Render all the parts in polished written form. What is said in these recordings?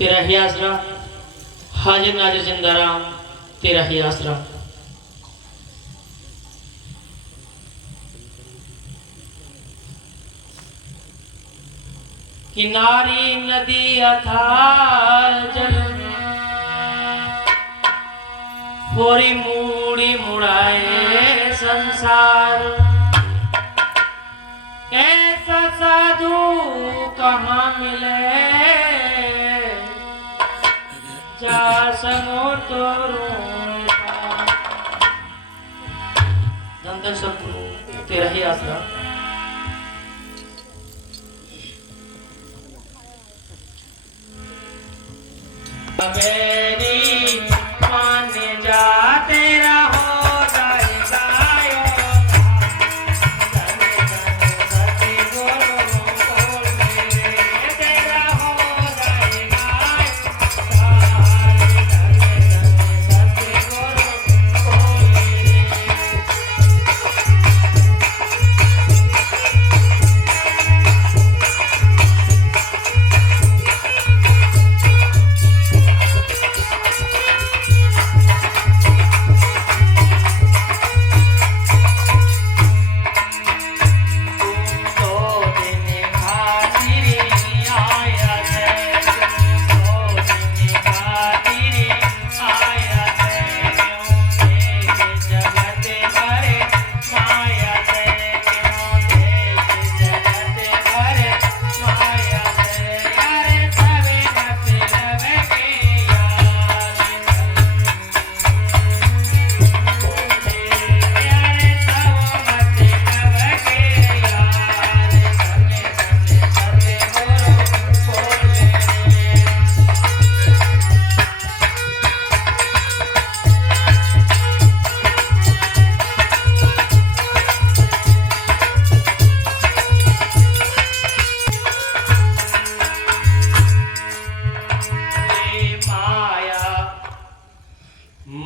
तेरा ही आसरा, हाजिर नाजिर जिंदा राम, तेरा ही आसरा। किनारी नदी अथाह जल, होरी मूड़ी मुड़ाए संसार। ऐसा साधु कहाँ मिले, जा संगो तो धन धन सतगुरु तेरा ही आसरा। मेरी मान जा तेरा हो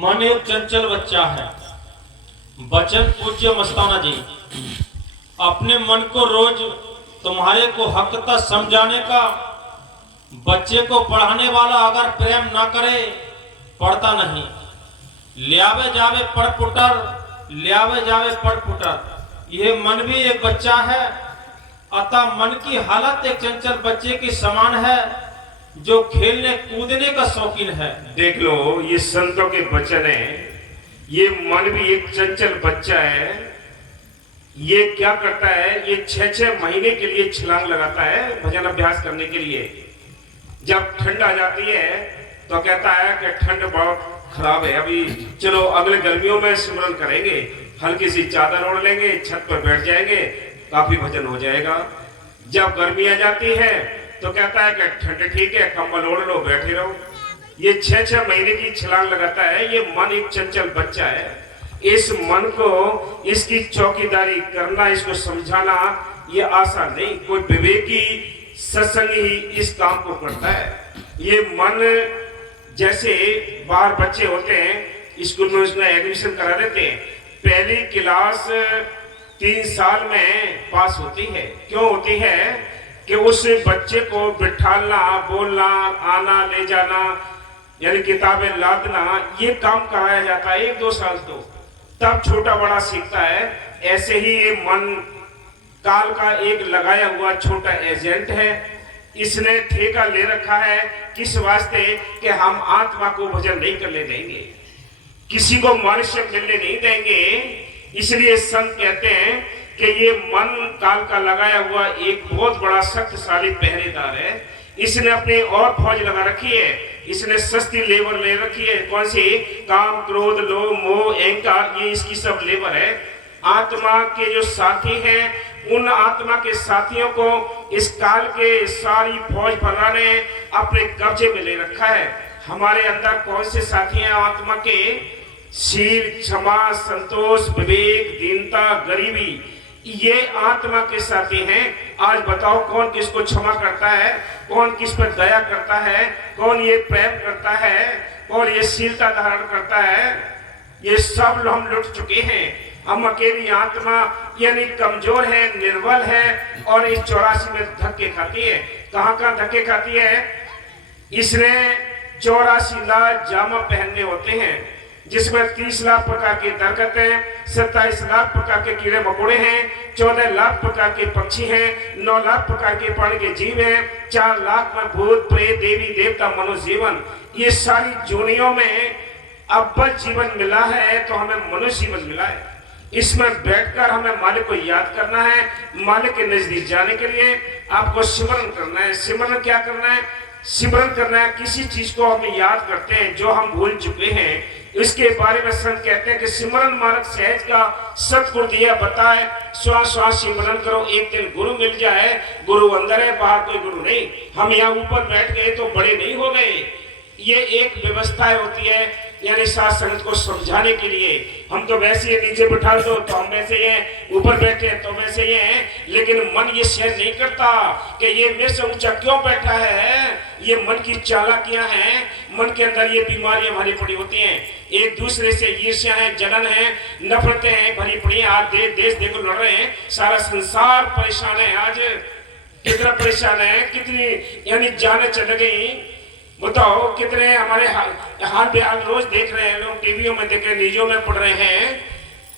मन एक चंचल बच्चा है। बचन पूज्य मस्ताना जी, अपने मन को रोज तुम्हारे को हकता समझाने का। बच्चे को पढ़ाने वाला अगर प्रेम ना करे पढ़ता नहीं। लियावे जावे पढ़ पुटर, लियावे जावे पढ़ पुटर। यह मन भी एक बच्चा है, अतः मन की हालत एक चंचल बच्चे की समान है जो खेलने कूदने का शौकीन है। देख लो, ये संतों के वचन है। ये मन भी एक चंचल बच्चा है। ये क्या करता है, ये 6-6 महीने के लिए छलांग लगाता है भजन अभ्यास करने के लिए। जब ठंड आ जाती है तो कहता है कि ठंड बहुत खराब है, अभी चलो अगले गर्मियों में सिमरन करेंगे। हल्की सी चादर ओढ़ लेंगे, छत पर बैठ जाएंगे, काफी भजन हो जाएगा। जब गर्मी आ जाती है तो कहता है कि ठंड ठीक है, कंबल ओढ़ लो, बैठे रहो। ये 6-6 महीने की छलांग लगाता है। ये मन एक चंचल बच्चा है। इस मन को, इसकी चौकीदारी करना, इसको समझाना ये आसान नहीं। कोई विवेकी सत्संग ही इस काम को करता है। ये मन जैसे बाहर बच्चे होते हैं, स्कूल में उसमें एडमिशन करा देते हैं, पहली क्लास 3 साल में पास होती है। क्यों होती है कि उस बच्चे को बिठालना, बोलना, आना, ले जाना, यानी किताबें लादना, ये काम कराया जाता है 1-2 साल तो, तब छोटा बड़ा सीखता है। ऐसे ही ये मन काल का एक लगाया हुआ छोटा एजेंट है। इसने ठेका ले रखा है, किस वास्ते कि हम आत्मा को भजन नहीं करने देंगे, किसी को मनुष्य मिलने नहीं देंगे। इसलिए संत कहते हैं कि ये मन काल का लगाया हुआ एक बहुत बड़ा शक्तिशाली पहरेदार है। इसने अपनी और फौज लगा रखी है। इसने सस्ती लेबर ले रखी है। कौन सी? काम, क्रोध, लोभ, मोह, अहंकार, ये इसकी सब लेबर है। आत्मा के जो साथी हैं, उन आत्मा के साथियों को इस काल के सारी फौज फर्रा ने अपने कब्जे में ले रखा है। हमारे अंदर कौन से साथी हैं आत्मा के? शील, क्षमा, संतोष, विवेक, दीनता, गरीबी, ये आत्मा के साथी हैं। आज बताओ कौन किसको क्षमा करता है, कौन किस पर दया करता है, कौन ये प्रेम करता है, कौन ये शीलता धारण करता है? ये सब हम लुट चुके हैं। हम अकेली आत्मा यानी कमजोर है, निर्बल है और इस 84 में धक्के खाती है। कहाँ कहाँ धक्के खाती है? इसने 84 लाख जामा पहनने होते हैं, जिसमें 30 लाख प्रकार के दरख्त हैं, 27 लाख प्रकार के कीड़े मकोड़े हैं, 14 लाख प्रकार के पक्षी हैं, 9 लाख प्रकार के पानी के जीव हैं, 4 लाख में भूत प्रेत देवी देवता मनुष्य जीवन। ये सारी जोनियों में अव्वल जीवन मिला है तो हमें मनुष्य जीवन मिला है। इसमें बैठकर हमें मालिक को याद करना है। मालिक के नजदीक जाने के लिए आपको सिमरन करना है। सिमरन क्या करना है? सिमरन करना है किसी चीज को हम याद करते हैं जो हम भूल चुके हैं। इसके बारे में संत कहते हैं कि सिमरन मार्ग सहज का सतगुरु दिया बताए, श्वास श्वास सिमरन करो, एक दिन गुरु मिल जाए। गुरु अंदर है, बाहर कोई गुरु नहीं। हम यहाँ ऊपर बैठ गए तो बड़े नहीं हो गए। ये एक व्यवस्था होती है, यानी साथ संगत को समझाने के लिए। हम तो वैसे ही नीचे बिठा दो तो हम वैसे ही हैं, ऊपर बैठे तो वैसे ही हैं, लेकिन मन ये शेयर नहीं करता कि ये मेरे से ऊंचा क्यों बैठा है। ये मन की चालाकियां हैं, मन के अंदर ये बीमारियां भरी पड़ी होती हैं। एक दूसरे से ईर्ष्या है, जलन है, नफरतें हैं भरी पड़ी हैं। आज देश देखो लड़ रहे हैं, सारा संसार परेशान है। आज कितना परेशान है, कितनी यानी जाने चल गई। बताओ कितने हमारे हाल बेहाल रोज देख रहे हैं लोग, टीवियों में देख रहे, न्यूज़ों में पढ़ रहे हैं।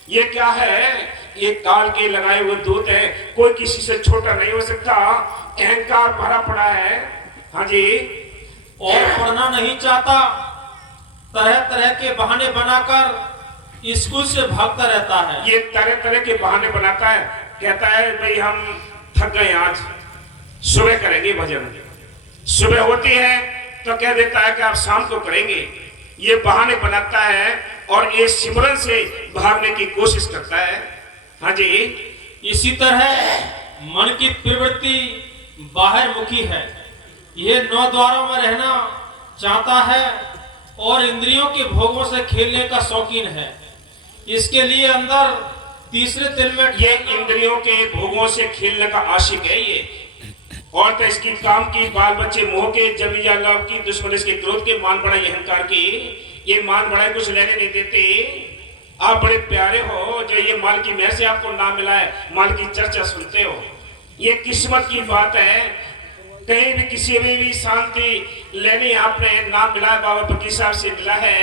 ये क्या है? ये काल के लगाए हुए दूत है। कोई किसी से छोटा नहीं हो सकता। अहंकार भरा पड़ा है। हाँ जी। और पढ़ना नहीं चाहता, तरह तरह के बहाने बनाकर स्कूल से भागता रहता है। ये तरह तरह के बहाने बनाता है। कहता है भाई हम थक गए, आज सुबह करेंगे भजन। सुबह होती है तो कह देता है कि आप शाम को करेंगे। ये बहाने बनाता है और ये सिमरन से भागने की कोशिश करता है। हाँ जी। इसी तरह मन की प्रवृत्ति बाहर मुखी है। ये 9 द्वारों में रहना चाहता है और इंद्रियों के भोगों से खेलने का शौकीन है। इसके लिए अंदर तीसरे तिल में ये इंद्रियों के भोगों से खेलने का आशिक है। ये और तो इसकी काम की, बाल बच्चे मोह के, जमी या लाभ की, दुश्मन इसके क्रोध के, मान बढ़ाई अहंकार की। ये मान बढ़ाई कुछ लेने नहीं देते। आप बड़े प्यारे हो जो ये माल की महर से आपको नाम मिला है, माल की चर्चा सुनते हो। ये किस्मत की बात है। कहीं भी किसी में भी शांति लेने आपने नाम मिला है, बाबा फकीर साहब से मिला है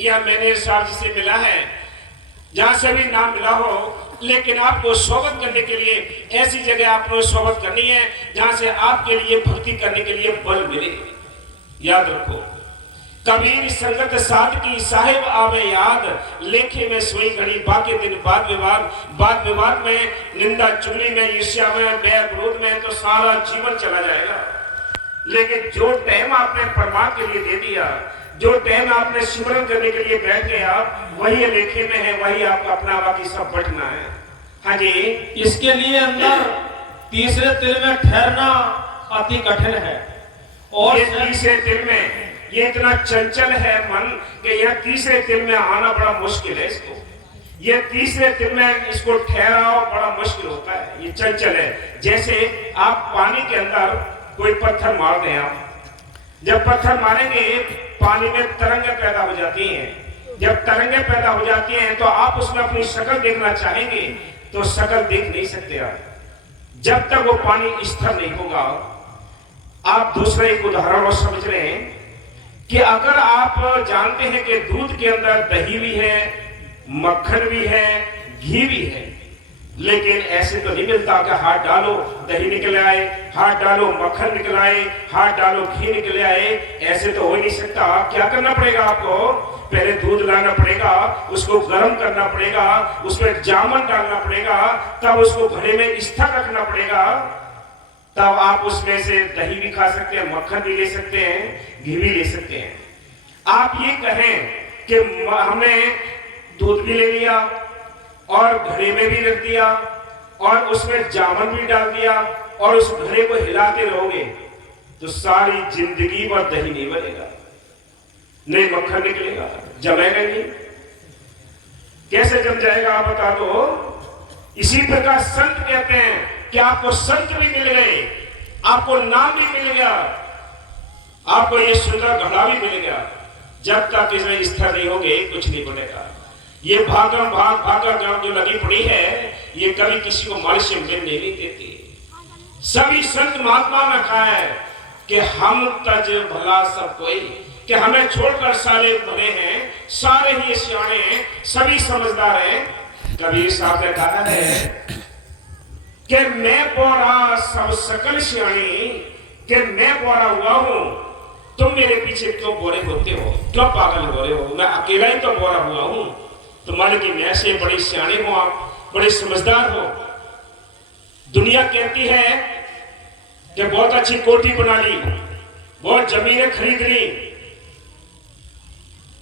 या मैनेजर साहब जी से मिला है, जहां से भी नाम मिला हो, लेकिन आपको सोबत करने के लिए ऐसी जगह आपको सोबत करनी है जहां से आपके लिए भक्ति करने के लिए बल मिले। याद रखो, कबीर संगत साध की साहिब आवे याद, लेखे में सोई घड़ी बाकी दिन बाद विवाद में, निंदा चुगली में, ईर्ष्या में, बैर विरोध में, तो सारा जीवन चला जाएगा। लेकिन जो टाइम आपने परमात्मा के लिए दे दिया, जो टाइम आपने सिमरन करने के लिए बैठ गए, आप वही लेखे में है, वही आपका अपना बाकी सब बैठना है। हाँ जी। इसके लिए अंदर तीसरे तिल में ठहरना अति कठिन है। और ये तीसरे तिल में ये इतना चंचल है मन कि यह तीसरे तिल में आना बड़ा मुश्किल है। इसको ये तीसरे तिल में इसको ठहराओ बड़ा मुश्किल होता है। ये चंचल है। जैसे आप पानी के अंदर कोई पत्थर मार दें, आप जब पत्थर मारेंगे पानी में तरंगें पैदा हो जाती हैं। जब तरंगें पैदा हो जाती हैं तो आप उसमें अपनी शक्ल देखना चाहेंगे तो शक्ल देख नहीं सकते आप, जब तक वो पानी स्थिर नहीं होगा। आप दूसरा एक उदाहरण और समझ रहे हैं कि अगर आप जानते हैं कि दूध के अंदर दही भी है, मक्खन भी है, घी भी है, लेकिन ऐसे तो नहीं मिलता कि हाथ डालो दही निकल आए, हाथ डालो मक्खन निकल आए, हाथ डालो घी निकल आए। ऐसे तो हो नहीं सकता। क्या करना पड़ेगा आपको? पहले दूध लाना पड़ेगा, उसको गर्म करना पड़ेगा, उसमें जामन डालना पड़ेगा, तब उसको घड़े में स्थिर रखना पड़ेगा, तब आप उसमें से दही भी खा सकते हैं, मक्खन भी ले सकते हैं, घी भी ले सकते हैं। आप ये कहें कि हमने दूध भी ले लिया और घड़े में भी रख दिया और उसमें जामन भी डाल दिया और उस घड़े को हिलाते रहोगे तो सारी जिंदगी भर दही नहीं बनेगा, नहीं मक्खन निकलेगा, जमेगा नहीं। कैसे जम जाएगा आप बता दो। इसी प्रकार संत कहते हैं कि आपको संत भी मिल गए, आपको नाम भी मिल गया, आपको ये सुंदर घड़ा भी मिल गया। जब तक इसमें स्थिर नहीं होगे कुछ नहीं बनेगा। ये भागा जो लगी पड़ी है ये कभी किसी को मालिश से मिलने नहीं देती। सभी संत महात्मा ने कहा है कि हम तज भला सब कोई, कि हमें छोड़कर सारे भले हैं, सारे ही सियाने हैं, सभी समझदार हैं। कबीर साहब ने कहा है कि मैं बोरा सब सकल सियाने, कि मैं बोरा हुआ हूं, तुम मेरे पीछे क्यों बोरे होते हो, क्यों पागल हो रहे हो, मैं अकेला ही तो बोरा हुआ हूं। तुम्हारे की मैं से बड़े सियाने हो, आप बड़े समझदार हो। दुनिया कहती है कि बहुत अच्छी कोठी बना ली, बहुत जमीनें खरीद ली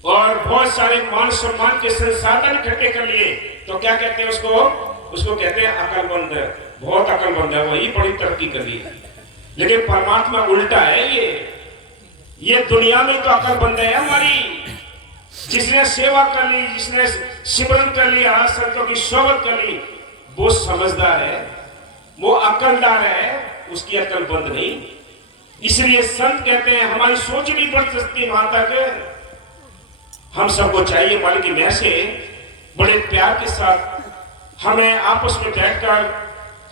और बहुत सारे मान सम्मान के संसाधन इकट्ठे कर लिए, तो क्या कहते हैं उसको कहते हैं अकलमंद है, बहुत अकलमंद है, वही बड़ी तरक्की कर ली। लेकिन परमात्मा उल्टा है, ये दुनिया में तो अकलमंद है हमारी। जिसने सेवा कर ली, जिसने सिमरन कर लिया, संतों की सोबत कर ली, वो समझदार है, वो अकलदार है, उसकी अकल बंद नहीं। इसलिए संत कहते हैं हमारी सोच भी बढ़ सकती माता के। हम सबको चाहिए मालिक मैं से बड़े प्यार के साथ हमें आपस में बैठकर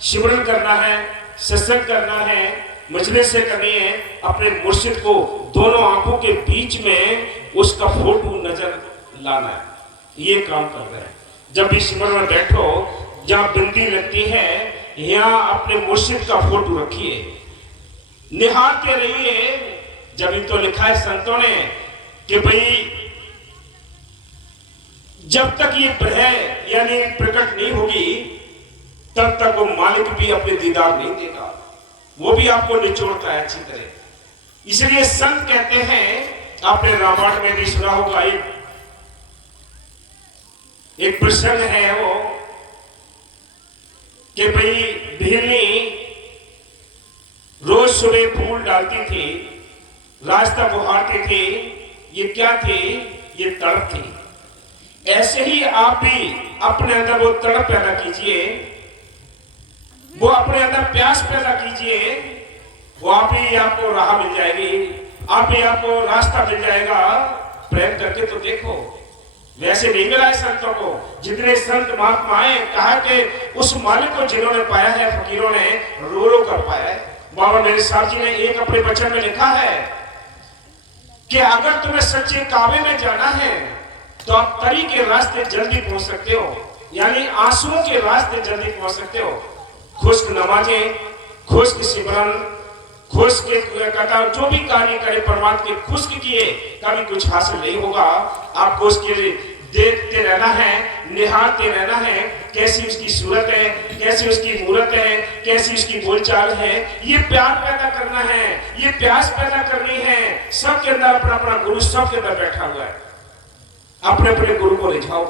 सिमरन करना है, सत्संग करना है, मजलिस से करनी है। अपने मुर्शिद को दोनों आंखों के बीच में उसका फोटो नजर लाना है, ये काम कर रहा है। जब भी सिमरन में बैठो, जहां बिंदी लगती है, यहाँ अपने मुर्शिद का फोटो रखिए, निहारते रहिए। जब तो लिखा है संतों ने कि भाई जब तक ये प्रलय यानी प्रकट नहीं होगी, तब तक वो मालिक भी अपने दीदार नहीं देगा, वो भी आपको निचोड़ता है अच्छी तरह। इसलिए संत कहते हैं, आपने रामायण में भी सुना होगा, एक प्रसंग है वो कि भाई भेड़नी रोज सुबह फूल डालती थी, रास्ता बुहारती थी। ये क्या थी? ये तड़प थी। ऐसे ही आप भी अपने अंदर वो तड़प पैदा कीजिए, वो अपने अंदर प्यास पैदा कीजिए, वो आप ही आपको राह मिल जाएगी, आप ही आपको रास्ता मिल जाएगा। प्रेम करके तो देखो, वैसे नहीं मिला है संतों को। जितने संत महात्माएं कहा कि उस मालिक को जिन्होंने पाया है, फकीरों ने रो रो कर पाया है। बाबा मेरे साहब जी ने एक अपने वचन में लिखा है कि अगर तुम्हें सच्चे काबे में जाना है तो आप तरी के रास्ते जल्दी पहुंच सकते हो, यानी आंसुओं के रास्ते जल्दी पहुंच सकते हो। खुश्क नमाजें, खुश्क सिमरन, खुश्क कथा, जो भी कार्य करे परमात्मा के खुश्क किए, कभी कुछ हासिल नहीं होगा। आपको उसके देखते रहना है, निहारते रहना है, कैसी उसकी सूरत है, कैसी उसकी मूरत है, कैसी उसकी बोलचाल है। ये प्यार पैदा करना है, ये प्यास पैदा करनी है। सबके अंदर अपना अपना गुरु सबके अंदर बैठा हुआ है, अपने अपने गुरु को ले जाओ।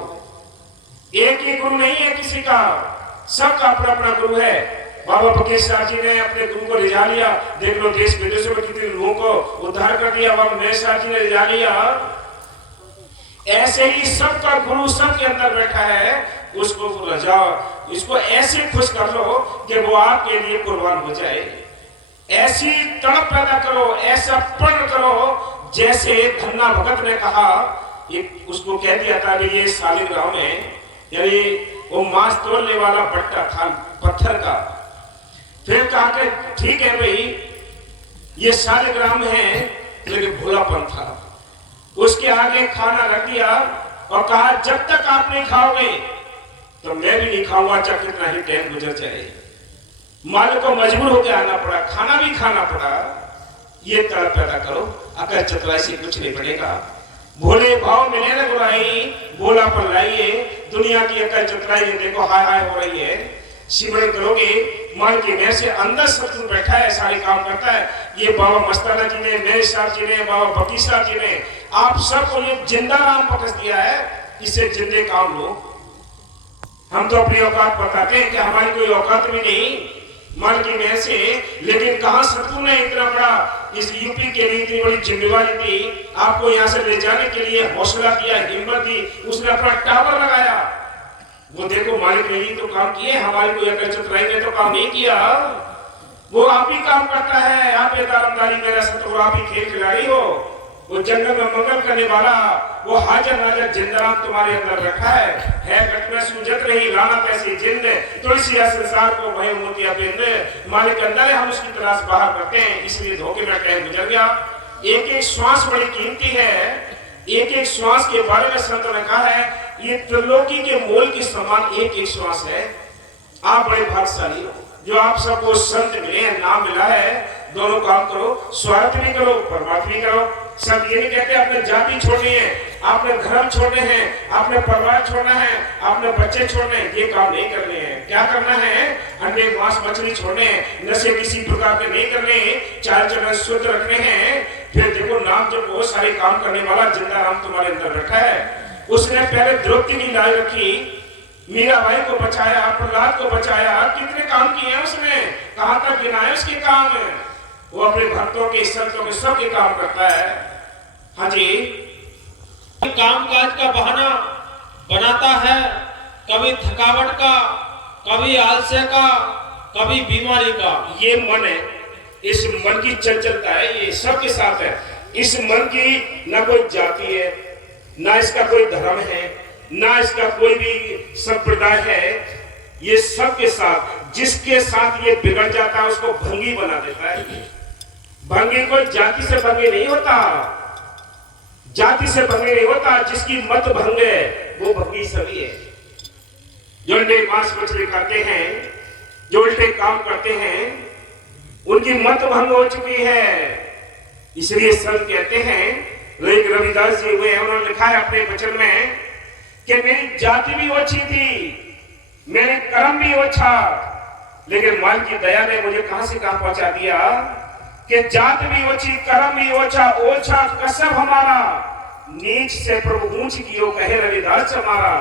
एक ही गुरु नहीं है किसी का, सबका अपना अपना गुरु है। बाबा फकीर साहब जी ने अपने गुरु को ले जा लिया, देख लो देश विदेशों में कितने लोगों को उद्धार कर दिया, बाबा मेरे साहब जी ने ले जा लिया। ऐसे ही सबका गुरु सबके अंदर बैठा है, उसको रजाओ, इसको ऐसे खुश कर लो कि वो आपके लिए कुर्बान हो जाए। ऐसी तड़प पैदा करो, ऐसा प्रण करो, जैसे धन्ना भगत ने कहा, एक उसको कह दिया था कि ये सालिग्राम में, यानी वो मांस तोड़ने वाला बट्टा था पत्थर का। फिर कहा कि ठीक है भाई ये सालिग्राम है, लेकिन भोलापन था। उसके आगे खाना रख दिया और कहा जब तक आप नहीं खाओगे तो मैं भी नहीं खाऊंगा, चाहे कितना ही टाइम गुजर जाए। मालिक को मजबूर होकर आना पड़ा, खाना भी खाना पड़ा। ये तड़प पैदा करो, अगर चतुराई से कुछ नहीं पड़ेगा। भोले भाव मिले ना गुराई, भोलापन लाइए। दुनिया की अकल चतुराई देखो हाय हाय हो रही है। सिमरन करोगे, मन की मैं से अंदर शत्रु बैठा है, सारे काम करता है। ये बाबा मस्ताना जी ने, मेरे साहब जी ने, बाबा फकीर साहब जी ने आप सबको ये जिंदा राम पकड़ दिया है, इससे जिंदे काम लो। हम तो अपनी औकात बताते हैं कि हमारी कोई औकात भी नहीं मन की मैं से, लेकिन कहां शत्रु ने इतना बड़ा इस यूपी के लिए इतनी बड़ी जिम्मेवारी दी, आपको यहाँ से ले जाने के लिए हौसला दिया, हिम्मत दी, उसने अपना टावर लगाया। वो देखो मालिक ने ही तो काम किए, हमारी कोई अकल चतुराई ने तो काम नहीं किया। वो आप ही काम करता है, आप ये दारमदारी मेरा शत्रु, आप ही खेल खिलाड़ी हो। वो जंगल में मंगल करने वाला वो हाजर नाजर जिंदराम तुम्हारे अंदर रखा है घटना सूझत रही लाना कैसी जिंद तुलसी संसार को भय मोतिया बिंद मालिक अंदर है, हम उसकी तलाश बाहर करते हैं, इसलिए धोखे में टाइम गुजर गया। एक एक श्वास बड़ी कीमती है, एक एक श्वास के बारे में संत ने कहा है ये त्रिलोकी के मोल के समान एक एक श्वास है। आप बड़े भाग्यशाली हो जो आप सबको संत मिले हैं, नाम मिला है। दोनों काम करो, स्वार्थ भी करो, परमार्थ भी करो। सब ये नहीं कहते आपने जाति छोड़नी है, आपने धर्म छोड़ने हैं, आपने परिवार छोड़ना है, आपने बच्चे छोड़ने हैं, ये काम नहीं करने हैं। क्या करना है? अंडे मांस मछली छोड़ने हैं, नशे किसी प्रकार के नहीं करने, चाल चलन शुद्ध रखने हैं। फिर देखो नाम जब बहुत सारे काम करने वाला जिंदा राम तुम्हारे अंदर रखा है। उसने पहले द्रौपदी की लाज रखी, मीराबाई को बचाया, प्रहलाद को बचाया, कितने काम किए हैं उसने, कहां तक गिनाए उसके काम। वो अपने भक्तों के संतों के सबके काम करता है। हाँ जी, काम काज का बहाना बनाता है, कभी थकावट का, कभी आलस्य का, कभी बीमारी का। ये मन है, इस मन की चंचलता है, ये सबके साथ है। इस मन की ना कोई जाति है, ना इसका कोई धर्म है, ना इसका कोई भी संप्रदाय है। ये सबके साथ, जिसके साथ ये बिगड़ जाता है उसको भंगी बना देता है। भंगी कोई जाति से भंगी नहीं होता, जाति से भंगी नहीं होता। जिसकी मत भंग है वो भंगी सभी है। जो अंडे मांस मछली खाते हैं, जो उल्टे काम करते हैं, उनकी मत भंग हो चुकी है। इसलिए संत कहते हैं, एक रविदास जी हुए, उन्होंने लिखा है अपने वचन में कि मेरी जाति भी ओछी थी, मेरे कर्म भी ओछा, लेकिन माल की दया ने मुझे कहां से कहां पहुंचा दिया कि जात भी ओछी, कर्म भी ओछा, ओछा कसब हमारा, नीच से प्रभु ऊंच कियो कहे रविदास हमारा।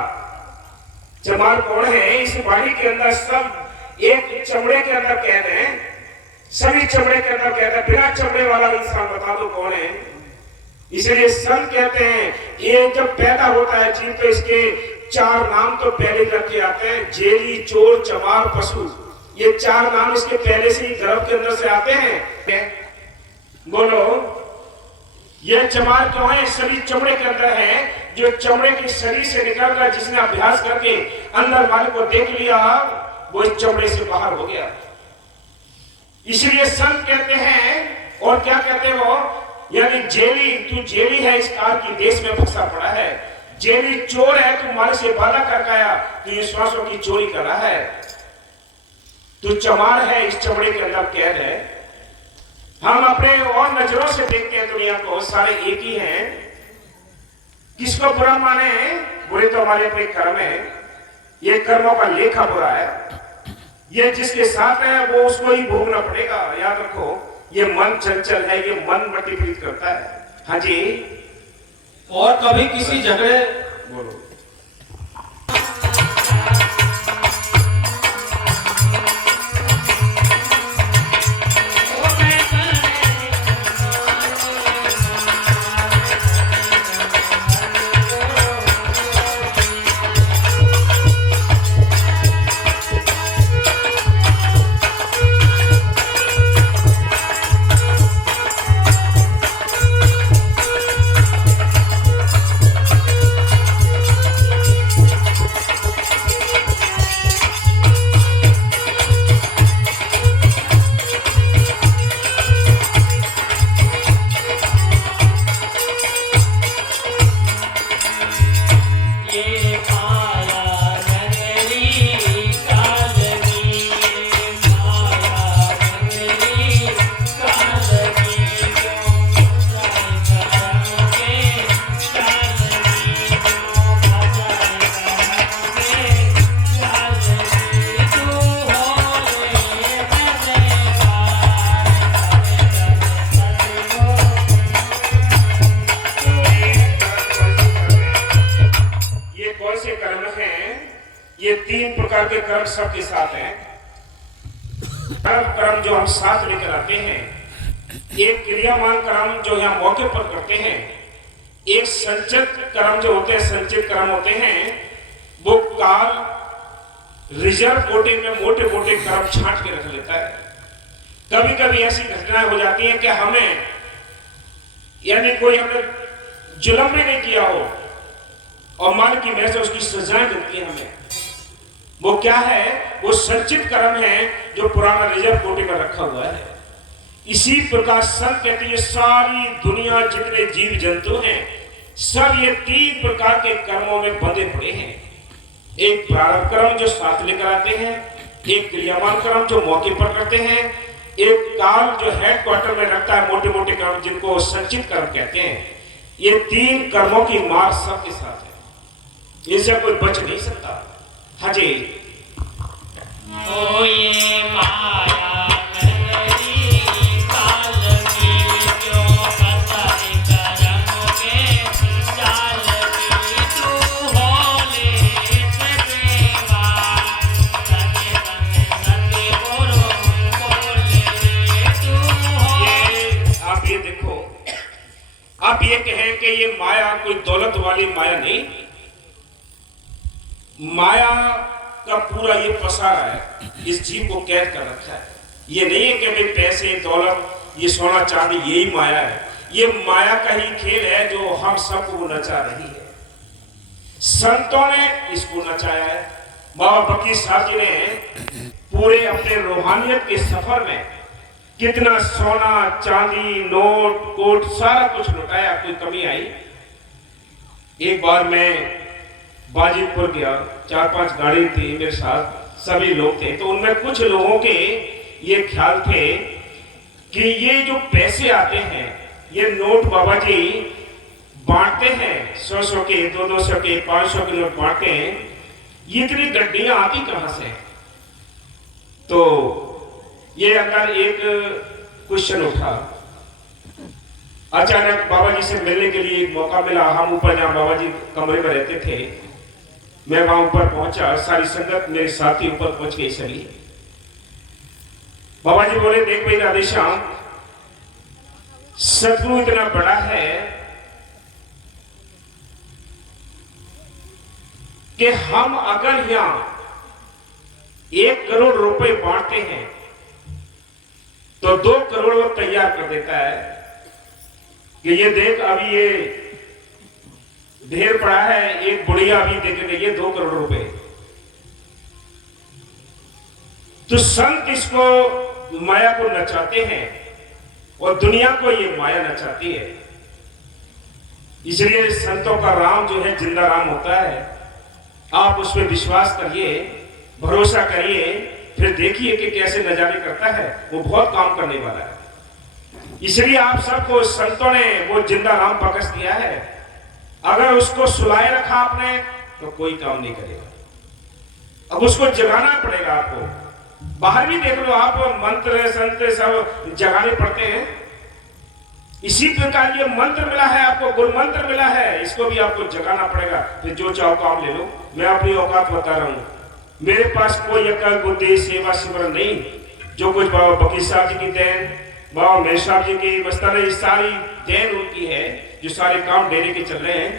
चमार कौन है? इस वाणी के अंदर सब एक चमड़े के अंदर कह रहे हैं, सभी चमड़े के अंदर कहते हैं, बिना चमड़े वाला इंसान बता दो कौन है। इसलिए संत कहते हैं ये जब पैदा होता है जीव तो इसके चार नाम तो पहले करके आते हैं, जेली, चोर, चमार, पशु। ये चार नाम इसके पहले से ही गर्भ के अंदर से आते हैं। बोलो, ये चमार क्यों है? सभी चमड़े के अंदर है, जो चमड़े के शरीर से निकलकर जिसने अभ्यास करके अंदर वाले को देख लिया वो इस चमड़े से बाहर हो गया। इसलिए संत कहते हैं, और क्या कहते हैं वो, यानी जेली, तू जेली है इस काल की देश में फंसा पड़ा है। जेली चोर है, तू माल से वादा कर गया, तू ये श्वासों की चोरी कर रहा है। तू चमार है, इस चमड़े के अंदर कैद है। हम अपने और नजरों से देखते हैं दुनिया को, सारे एक ही हैं। किसको बुरा माने? बुरे तो हमारे अपने कर्म है, ये कर्मों का लेखा बुरा है। ये जिसके साथ है वो उसको ही भोगना पड़ेगा। याद रखो, ये मन चंचल है, ये मन मटिप्रीत करता है। हाँ जी, और कभी किसी झगड़े, बोलो, ये तीन प्रकार के कर्म सबके साथ हैं। कर्म जो हम साथ लेकर आते हैं, एक क्रियामान कर्म जो यहाँ मौके पर करते हैं, एक संचित कर्म जो होते हैं, संचित कर्म होते हैं वो काल रिजर्व कोटे में मोटे मोटे कर्म छांट के रख लेता है। कभी कभी ऐसी घटनाएं हो जाती हैं कि हमें यानी कोई हमने जुल्म भी नहीं किया हो और मन की वजह से उसकी सजाएं मिलती है हमें, वो क्या है? वो संचित कर्म है जो पुराना रिजर्व कोटे में रखा हुआ है। इसी प्रकार संत कहते हैं सारी दुनिया जितने जीव जंतु हैं सब ये 3 प्रकार के कर्मों में बंधे पड़े हैं। एक प्रारंभ कर्म जो साथ लेकर आते हैं, एक क्रियामान कर्म जो मौके पर करते हैं, एक काल जो हेडक्वार्टर में रखता है मोटे मोटे कर्म जिनको संचित कर्म कहते हैं। ये 3 कर्मों की मार सबके साथ है, इनसे कोई बच नहीं सकता। हाँ जी। ओ ये माया मेरी काल की जो फसल करम के चाल की तू होले सदेवा सदे सदे गुरु बोले तू हो। आप ये देखो, आप ये कहें कि ये माया कोई दौलत वाली माया नहीं, माया का पूरा ये पसारा है, इस जीव को कैद कर रखा है। ये नहीं है कि भाई पैसे दौलत ये सोना चांदी यही माया है, ये माया का ही खेल है जो हम सबको नचा रही है। संतों ने इसको नचाया है। बाबा फकीर साहब जी ने पूरे अपने रूहानियत के सफर में कितना सोना चांदी नोट कोट सारा कुछ लुटाया, कोई कमी आई? एक बार मैं बाजीपुर गया, 4-5 गाड़ी थी मेरे साथ, सभी लोग थे, तो उनमें कुछ लोगों के ये ख्याल थे कि ये जो पैसे आते हैं ये नोट बाबा जी बांटते हैं, 100-100 के 200-200 के 500 के नोट बांटते हैं, ये इतनी गड्डियां आती कहां से? तो ये अंदर एक क्वेश्चन उठा। अचानक बाबा जी से मिलने के लिए एक मौका मिला। हम ऊपर जहां बाबा जी कमरे में रहते थे, मैं वहां ऊपर पहुंचा, सारी संगत मेरे साथी ऊपर पहुंच गई सभी। बाबा जी बोले, देख भाई राधेश्याम, सदगुरु इतना बड़ा है कि हम अगर यहां 1 करोड़ रुपए बांटते हैं तो 2 करोड़ वो तैयार कर देता है कि ये देख अभी ये ढेर पड़ा है, एक बुढ़िया अभी देख के ये 2 करोड़ रुपए। तो संत इसको माया को नचाते हैं और दुनिया को ये माया नचाती है। इसलिए संतों का राम जो है जिंदा राम होता है। आप उस पर विश्वास करिए, भरोसा करिए, फिर देखिए कि कैसे नजारे करता है, वो बहुत काम करने वाला है। इसलिए आप सबको संतों ने वो जिंदा राम बख्श दिया है। अगर उसको सुलाए रखा आपने तो कोई काम नहीं करेगा, अब उसको जगाना पड़ेगा आपको। बाहर भी देख लो आप, मंत्र संत सब जगाने पड़ते हैं। इसी प्रकार ये मंत्र मिला है आपको, गुरु मंत्र मिला है, इसको भी आपको जगाना पड़ेगा। फिर जो चाहो काम ले लो। मैं अपनी औकात बता रहा हूं, मेरे पास कोई अकल बुद्धि सेवा सिमरन नहीं। जो कुछ बाबा फकीर साहब जी की देन, बाबा मेहर साहब जी की मस्ताना, ये सारी देन उनकी है जो सारे काम डेरे के चल रहे हैं।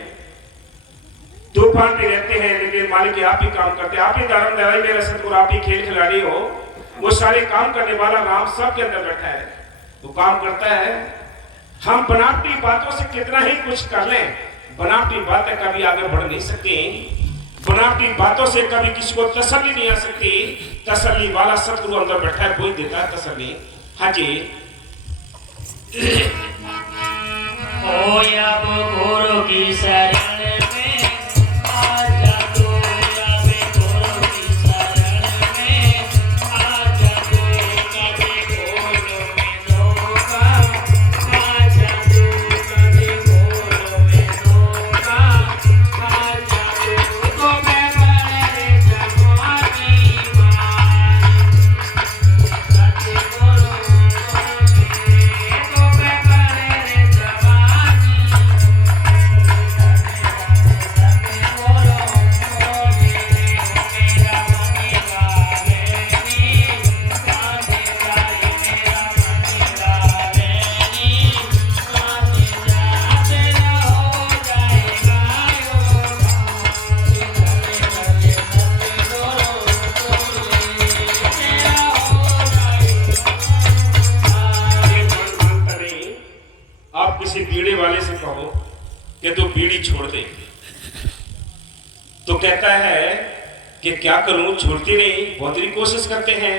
तूफान भी रहते हैं लेकिन मालिक आप ही काम करते हैं, आप ही दारम दराई मेरा सतगुरु, आप ही खेल खिलाड़ी हो। वो सारे काम करने वाला राम सबके अंदर बैठा है, वो काम करता है। हम बनावटी बातों से कितना ही कुछ कर लें, बनावटी बातें कभी आगे बढ़ नहीं सकती। बनावटी बातों से कभी किसी को तसल्ली नहीं आ सकती। तसल्ली वाला सतगुरु अंदर बैठा है, वही देता है तसल्ली। हाँ जी। ओ अब गुरु की शरण में आजा तू, अब गुरु की शरण में आजा तू, कभी गुरु में धोखा, आजा तू, कभी गुरु में धोखा, आजा तू, तो मैं बड़े जगवानी मां, सच्चे गुरु तो मैं बड़े जगवानी। वाले से कहो कि तू बीड़ी छोड़ दे, तो कहता है कि क्या करूं, छोड़ती नहीं, बहुत ही कोशिश करते हैं,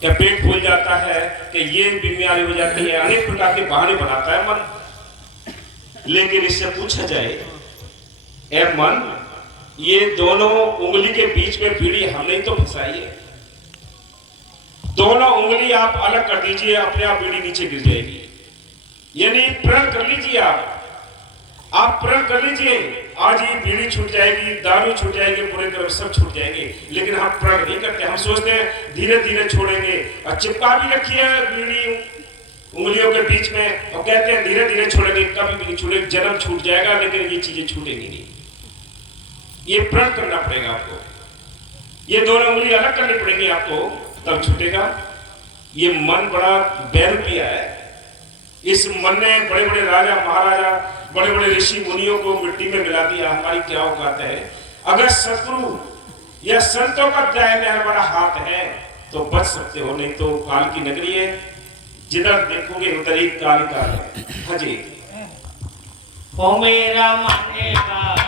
क्या पेट फूल जाता है, कि ये बीमारी हो जाती है, अनेक प्रकार के बहाने बनाता है मन। लेकिन इससे पूछा जाए, ए मन, ये दोनों उंगली के बीच में बीड़ी हमने तो फंसाई है, दोनों उंगली आप अलग कर दीजिए, अपने आप बीड़ी नीचे गिर जाएगी। यानी प्रण कर लीजिए, आप प्रण कर लीजिए, आज ये बीड़ी छूट जाएगी, दारू छूट जाएगी, पूरे तरफ सब छूट जाएंगे। लेकिन हम प्रण नहीं करते, हम सोचते हैं धीरे धीरे छोड़ेंगे, और चिपका भी रखी है बीड़ी उंगलियों के बीच में, और कहते हैं धीरे धीरे छोड़ेंगे, कभी भी नहीं छोड़ेंगे, जन्म छूट जाएगा लेकिन ये चीजें छूटेंगी नहीं। ये प्रण करना पड़ेगा आपको, ये दोनों उंगली अलग करनी पड़ेगी आपको, तब छूटेगा। ये मन बड़ा बैरूपिया है, इस मन ने बड़े बड़े राजा महाराजा, बड़े बड़े ऋषि मुनियों को मिट्टी में मिला दिया। हमारी क्या औकात है? अगर सतगुरु या संतों का दया में हमारा हाथ है तो बच सकते हो, नहीं तो काल की नगरी है, जिधर देखोगे उधर ही काल का है। हाँ जी। हो मेरा मानेगा